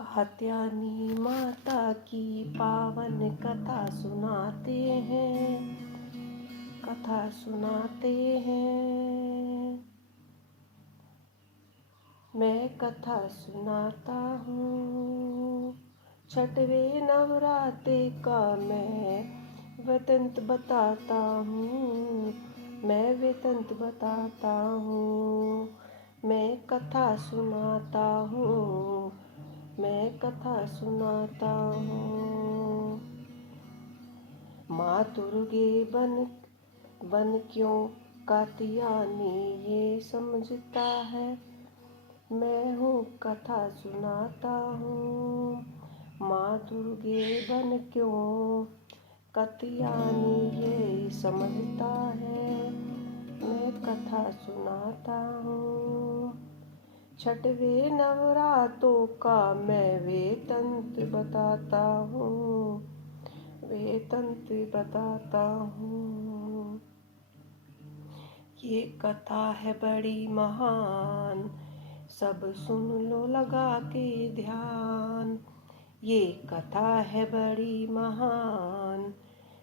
कात्यायनी माता की पावन कथा सुनाते हैं, कथा सुनाते हैं। मैं कथा सुनाता हूँ। छठवें नवरात्रे का मैं वृतांत बताता हूँ। मैं वृतांत बताता हूँ। मैं कथा सुनाता हूँ। मैं कथा सुनाता हूँ। माँ दुर्गे बन क्यों कात्यायनी ये समझता है। मैं हूँ कथा सुनाता हूँ। माँ दुर्गे बन क्यों कात्यायनी ये समझता है। मैं कथा सुनाता हूँ। छठवें नवरात्रों का मैं वृतांत बताता हूँ। वृतांत बताता हूँ। ये कथा है बड़ी महान, सब सुन लो लगा के ध्यान। ये कथा है बड़ी महान,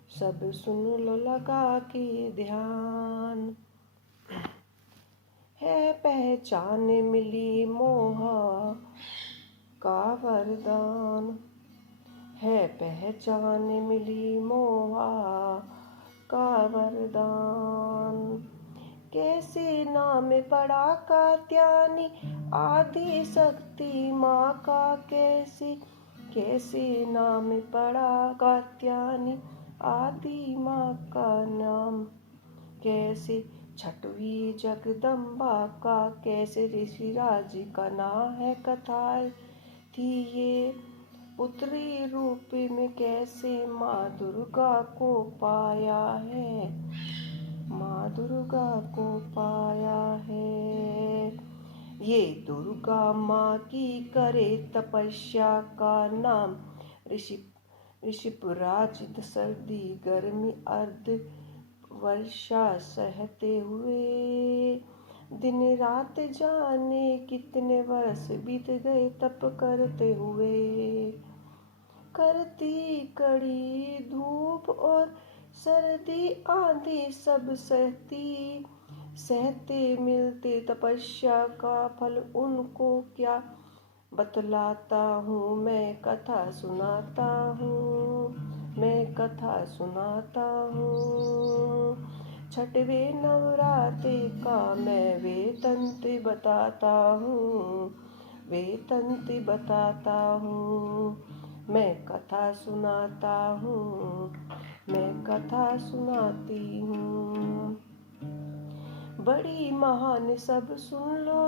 सब सुन लो लगा के ध्यान। है पहचान मिली मोह का वरदान। है पहचान मिली मोह का वरदान। कैसे नाम पड़ा कात्यायनी आदि शक्ति माँ का। कैसे नाम पड़ा कात्यायनी आदि माँ का नाम। कैसे छठवीं जगदम्बा का। कैसे ऋषिराज का नाम है कथा थी ये। पुत्री रूप में कैसे माँ दुर्गा को पाया है। माँ दुर्गा को पाया है। ये दुर्गा माँ की करे तपस्या का नाम। ऋषिपराजित सर्दी गर्मी अर्ध वर्षा सहते हुए। दिन रात जाने कितने वर्ष बीत गए तप करते हुए। करती कड़ी धूप और सर्दी आदि सब सहते मिलते तपस्या का फल उनको क्या बतलाता हूँ। मैं कथा सुनाता हूँ। मैं कथा सुनाता हूँ। छठवें नवरात्रे का मैं वृतांत बताता हूँ। वृतांत बताता हूँ। मैं कथा सुनाता हूँ। मैं कथा सुनाती हूँ। बड़ी महान सब सुन लो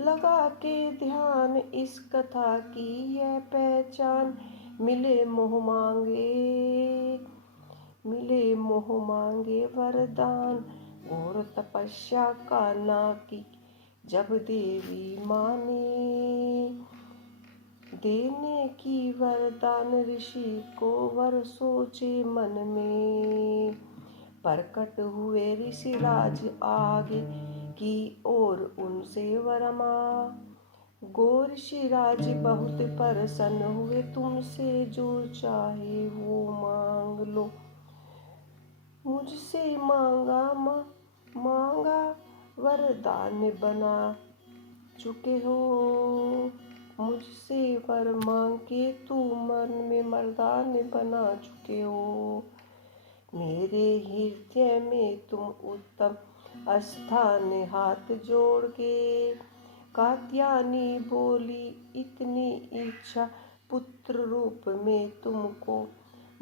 लगा के ध्यान। इस कथा की यह पहचान। मिले मोह मांगे वरदान। घोर तपस्या का ना की जब देवी माँ ने देने की वरदान। ऋषि को वर सोचे मन में। प्रकट हुए ऋषिराज आगे की ओर उनसे वर मांगो। ऋषिराज बहुत प्रसन्न हुए तुमसे जो चाहे वो मांग लो। मुझसे मांगा वरदान बना चुके हो। मुझसे वर मांग के तू मन में मर्दान बना चुके हो। मेरे हृदय में तुम उत्तम स्थान हाथ जोड़ के। कात्यायनी बोली इतनी इच्छा पुत्र रूप में तुमको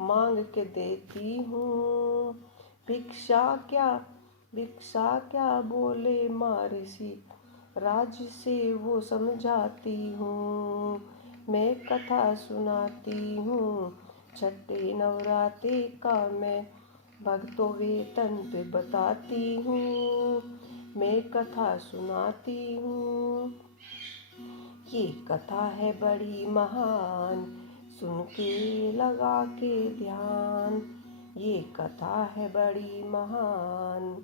मांग के देती हूँ। भिक्षा क्या बोले माँ ऋषि राज से वो समझाती हूँ। मैं कथा सुनाती हूँ। छठे नवरात्रे का मैं भक्तों वृतांत बताती हूँ। मैं कथा सुनाती हूँ। ये कथा है बड़ी महान, सुन के लगा के ध्यान। ये कथा है बड़ी महान,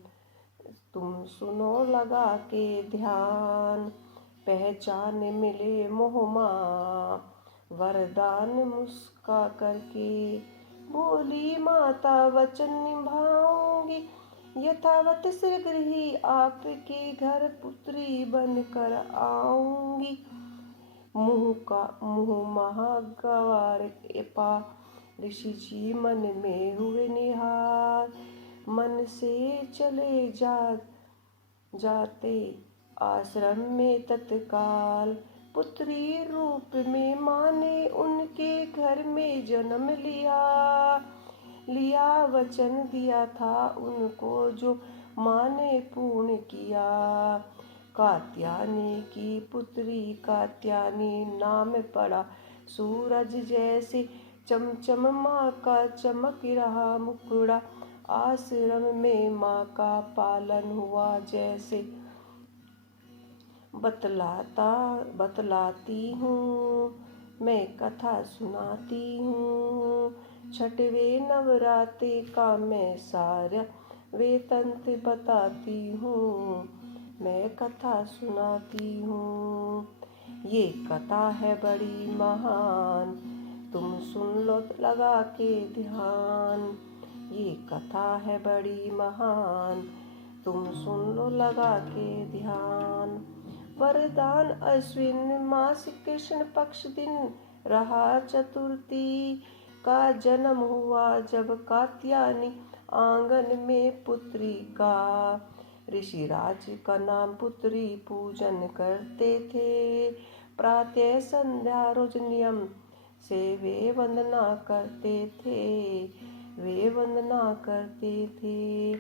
तुम सुनो लगा के ध्यान। पहचान मिले मोहमा। वरदान मुस्का करके बोली माता, वचन निभाऊंगी यथावत श्रीगृही आपके घर पुत्री बनकर आऊंगी। मुँह महागवार पा ऋषि जी मन में हुए निहार। मन से चले जाते आश्रम में तत्काल। पुत्री रूप में माँ ने उनके घर में जन्म लिया वचन दिया था उनको जो माँ ने पूर्ण किया। कात्यायनी की पुत्री कात्यायनी नाम पड़ा सूरज जैसे चमचम माँ का चमक रहा मुखड़ा। आश्रम में माँ का पालन हुआ जैसे बतलाती हूँ मैं कथा सुनाती हूँ। छठवें नवरात्रि का मैं सारा वेतंत्र बताती हूँ मैं कथा सुनाती हूँ। ये कथा है बड़ी महान तुम सुन लो लगा के ध्यान। ये कथा है बड़ी महान तुम सुन लो लगा के ध्यान। वरदान अश्विन मास कृष्ण पक्ष दिन रहा चतुर्थी का जन्म हुआ जब कात्यायनी आंगन में पुत्री का। ऋषिराज का नाम पुत्री पूजन करते थे। प्रातः संध्या रोज नियम से वे वंदना करते थे।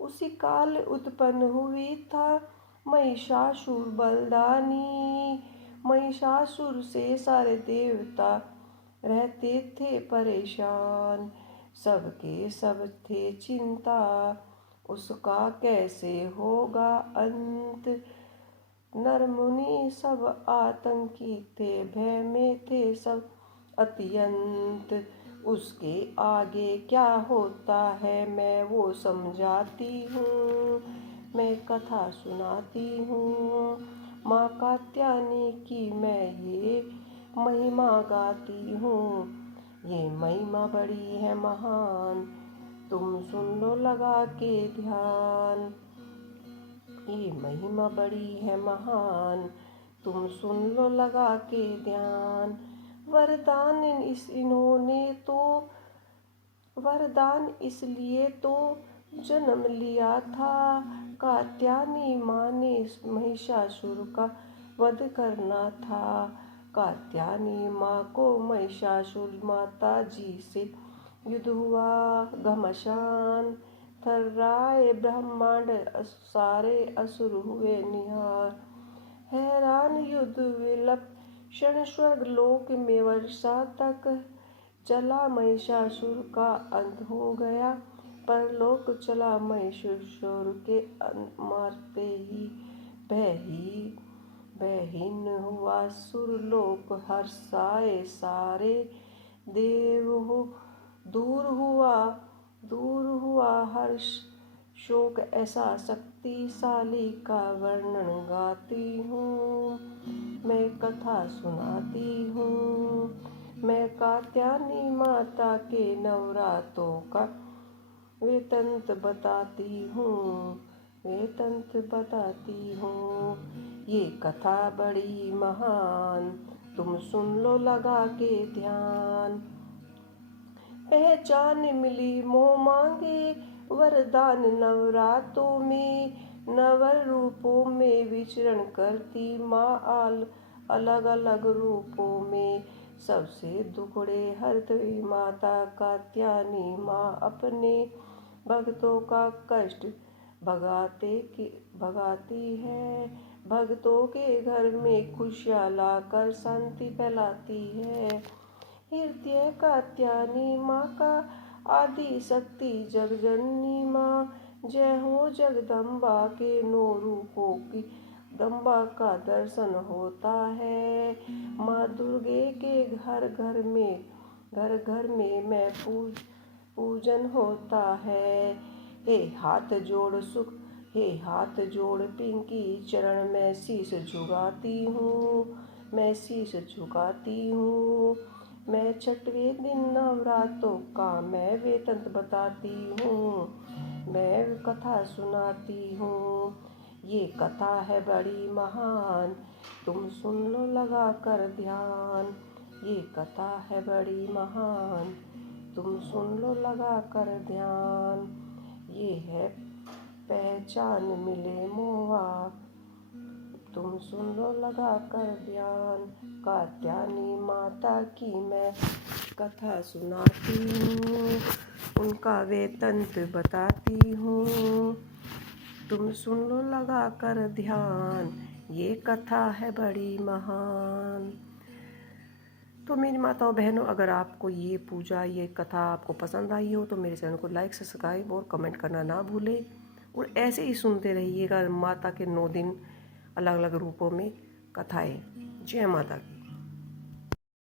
उसी काल उत्पन्न हुई था महिषासुर बलदानी। महिषासुर से सारे देवता रहते थे परेशान। सबके सब थे चिंता उसका कैसे होगा अंत। नर मुनि सब आतंकी थे भय में थे सब अत्यंत। उसके आगे क्या होता है मैं वो समझाती हूँ मैं कथा सुनाती हूँ। माँ कात्यायनी की मैं ये महिमा गाती हूँ। ये महिमा बड़ी है महान तुम सुन लो लगा के ध्यान। ये महिमा बड़ी है महान तुम सुन लो लगा के ध्यान। वरदान इसलिए तो जन्म लिया था कात्यायनी माँ ने महिषासुर का वध करना था। कात्यायनी माँ को महिषासुर माता जी से युद्ध हुआ घमासान। थर्राए ब्रह्मांड सारे असुर हुए निहार। हैरान युद्ध विलप क्षण स्वर्ग लोक में वर्षा तक चला। महिषासुर का अंत हो गया परलोक चला। महिषासुर के मारते ही भयहीन हुआ सुरलोक। हर्षाए सारे देव हो दूर हुआ हर्ष शोक। ऐसा शक्तिशाली का वर्णन गाती हूँ मैं कथा सुनाती हूँ। मैं कात्यायनी माता के नवरात्रों का वेतंत्र बताती हूँ। ये कथा बड़ी महान तुम सुन लो लगा के ध्यान। पहचान मिली मोह मांगे वरदान नवरात्रों में। नवर रूपों में विचरण करती माँ अलग अलग रूपों में। सबसे दुखड़े हरती माता कात्यायनी माँ अपने भक्तों का कष्ट भगाती है। भक्तों के घर में खुशियाँ लाकर शांति फैलाती है। हृदय कात्यायनी माँ का आदि शक्ति जगजननी माँ। जय हो जगदम्बा के 9 रूपों की दम्बा का दर्शन होता है। माँ दुर्गे के घर घर में मैं पूजन होता है। हे हाथ जोड़ सुख हे हाथ जोड़ पिंकी चरण में शीश झुकाती हूँ, मैं शीश झुकाती हूँ। मैं छठवें दिन नवरात्रों का मैं वेतन बताती हूँ, मैं कथा सुनाती हूँ। ये कथा है बड़ी महान, तुम सुन लो लगा कर ध्यान। ये कथा है बड़ी महान, तुम सुन लो लगा कर ध्यान। ये है पहचान मिले मोआ, तुम सुन लो लगा कर ध्यान। कात्यायनी माता की मैं कथा सुनाती हूँ, उनका वेतन बताती हूँ, तुम सुन लो लगा कर ध्यान। ये कथा है बड़ी महान। तो मेरी माताओं बहनों, अगर आपको ये पूजा, ये कथा आपको पसंद आई हो तो मेरे चैनल को लाइक, सब्सक्राइब और कमेंट करना ना भूलें। और ऐसे ही सुनते रहिएगा माता के 9 दिन अलग अलग रूपों में कथाएं। जय माता की।